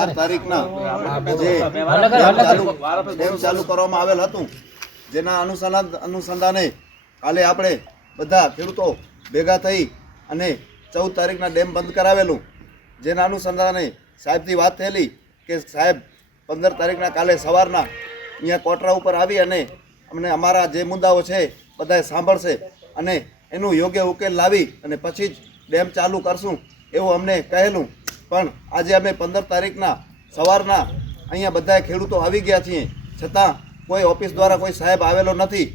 બાર તારીખના જે ડેમ ચાલુ ડેમ ચાલુ કરવામાં આવેલ હતું જેના અનુસંધાન અનુસંધાને કાલે આપણે બધા ખેડૂતો ભેગા થઈ અને ચૌદ તારીખના ડેમ બંધ કરાવેલું. જેના અનુસંધાને સાહેબથી વાત થયેલી કે સાહેબ પંદર તારીખના કાલે સવારના અહીંયા કોટરા ઉપર આવી અને અમને અમારા જે મુદ્દાઓ છે બધાએ સાંભળશે અને એનું યોગ્ય ઉકેલ લાવી અને પછી જ ડેમ ચાલુ કરશું એવું અમને કહેલું. પણ આજે અમે પંદર તારીખના સવારના અહીંયા બધા ખેડૂતો આવી ગયા છીએ. છતાં કોઈ ઓફિસ દ્વારા કોઈ સાહેબ આવેલો નથી.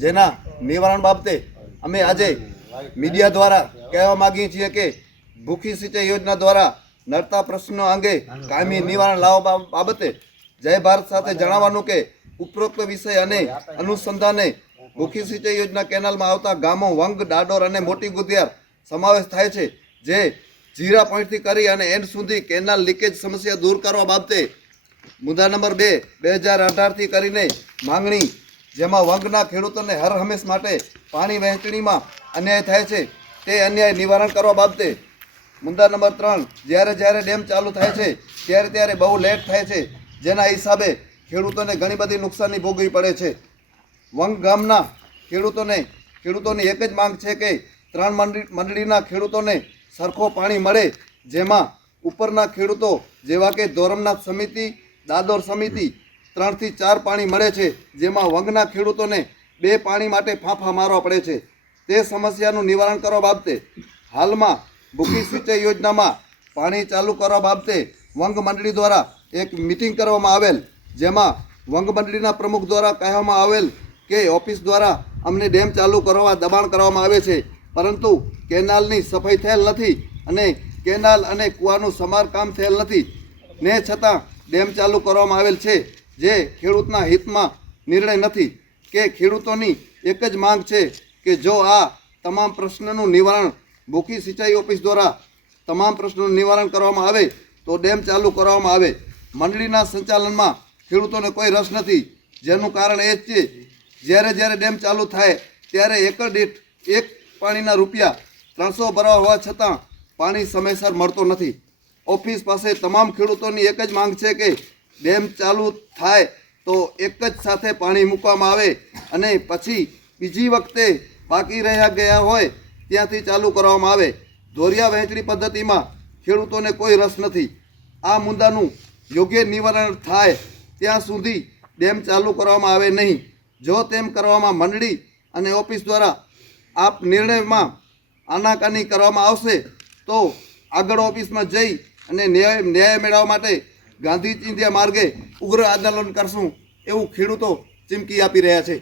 જેના નિવારણ બાબતે અમે આજે મીડિયા દ્વારા કહેવા માંગીએ છીએ કે ભૂખી સિંચાઈ યોજના દ્વારા નડતા પ્રશ્નો અંગે કાયમી નિવારણ લાવવા બાબતે જય ભારત સાથે જણાવવાનું કે ઉપરોક્ત વિષય અને અનુસંધાને ભૂખી સિંચાઈ યોજના કેનાલમાં આવતા ગામો, વંગ, ડાડોર અને મોટી ગુધિયાર સમાવેશ થાય છે. જે જીરા પોઈન્ટથી કરી અને એન્ડ સુધી કેનાલ લીકેજ સમસ્યા દૂર કરવા બાબતે મુદ્દા નંબર બે બે હજાર અઢારથી કરીને માંગણી, જેમાં વંગના ખેડૂતોને હર હંમેશ માટે પાણી વહેંચણીમાં અન્યાય થાય છે, તે અન્યાય નિવારણ કરવા બાબતે મુદ્દા નંબર ત્રણ, જ્યારે જ્યારે ડેમ ચાલુ થાય છે, ત્યારે ત્યારે બહુ લેટ થાય છે, જેના હિસાબે ખેડૂતોને ઘણી બધી નુકસાની ભોગવી પડે છે. વંગ ગામના ખેડૂતોને, ખેડૂતોની એક જ માંગ છે કે ત્રણ મંડળી મંડળીના ખેડૂતોને સરખો પાણી મળે જેમાં ઉપરના ખેડૂતો જેવા કે ધોરમનાથ સમિતિ, દાદોર સમિતિ ત્રણથી ચાર પાણી મળે છે, જેમાં વંગના ખેડૂતોને બે પાણી માટે ફાંફા મારવા પડે છે. તે સમસ્યાનું નિવારણ કરવા બાબતે હાલમાં ભૂખી સિંચાઈ યોજનામાં પાણી ચાલુ કરવા બાબતે વંગ મંડળી દ્વારા એક મિટિંગ કરવામાં આવેલ, જેમાં વંગ મંડળીના પ્રમુખ દ્વારા કહેવામાં આવેલ કે ઓફિસ દ્વારા અમને ડેમ ચાલુ કરવા દબાણ કરવામાં આવે છે. પરંતુ કેનાલની સફાઈ થયેલ નથી અને કેનાલ અને કૂવાનું સમારકામ થયેલ નથી. ને છતાં ડેમ ચાલુ કરવામાં આવેલ છે, જે ખેડૂતના હિતમાં નિર્ણય નથી કે ખેડૂતોની એક જ માંગ છે કે જો આ તમામ પ્રશ્નનું નિવારણ ભૂખી સિંચાઈ ઓફિસ દ્વારા તમામ પ્રશ્નોનું નિવારણ કરવામાં આવે તો ડેમ ચાલુ કરવામાં આવે. મંડળીના સંચાલનમાં ખેડૂતોને કોઈ રસ નથી. જેનું કારણ એ જ છે, જ્યારે જ્યારે ડેમ ચાલુ થાય, ત્યારે એકર દીઠ એક પાણીના રૂપિયા ત્રણસો ભરવા હોવા છતાં પાણી સમયસર મળતો નથી. ઓફિસ પાસે તમામ ખેડૂતોની એક જ માંગ છે કે ડેમ ચાલુ થાય તો એક જ સાથે પાણી મૂકવામાં આવે અને પછી બીજી વખતે બાકી રહ્યા ગયા હોય ત્યાંથી ચાલુ કરવામાં આવે. ધોરિયા વહેંચણી પદ્ધતિમાં ખેડૂતોને કોઈ રસ નથી. આ મુદ્દાનું યોગ્ય નિવારણ થાય ત્યાં સુધી ડેમ ચાલુ કરવામાં આવે નહીં. જો તેમ કરવામાં મંડળી અને ઓફિસ દ્વારા આપ નિર્ણયમાં આનાકાની કરવામાં આવશે, તો આગળ ઓફિસમાં જઈ અને ન્યાય ન્યાય મેળવવા માટે ગાંધી ચિંધ્યા માર્ગે ઉગ્ર આંદોલન કરશું એવું ખેડૂતો ચીમકી આપી રહ્યા છે.